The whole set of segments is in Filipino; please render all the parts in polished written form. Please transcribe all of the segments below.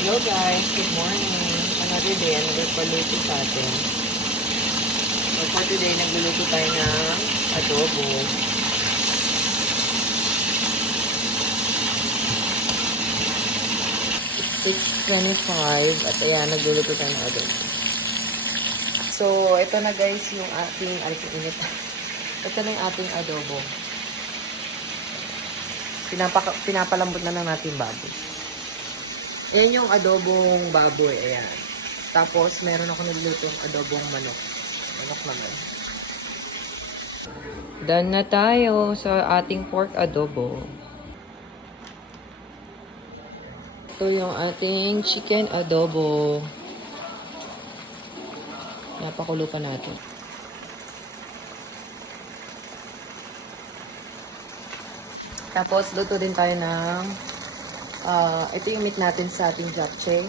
Hello guys, good morning. Another day, another paluto sa atin. So for today, nagluluto tayo ng adobo. It's 6:25 at ayan, nagluluto tayo ng adobo. So, ito na guys yung ating, init. Ito na yung ating adobo. Pinapalambot na lang natin baboy. Ayan yung adobong baboy. Ayan. Tapos, meron ako naglutong adobong manok. Manok naman. Done na tayo sa ating pork adobo. Ito yung ating chicken adobo. Napakulo pa natin. Tapos, luto din tayo ng ito yung meat natin sa ating japchae.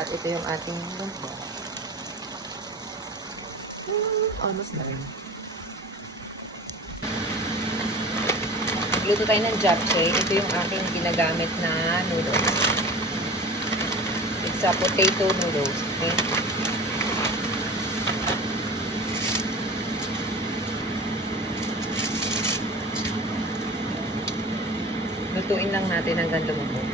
At ito yung ating lumpia. Almost done. Luto tayo ng japchae. Ito yung aking ginagamit na noodles. It's a potato noodles. Okay? Lutuin lang natin hanggang lumubog.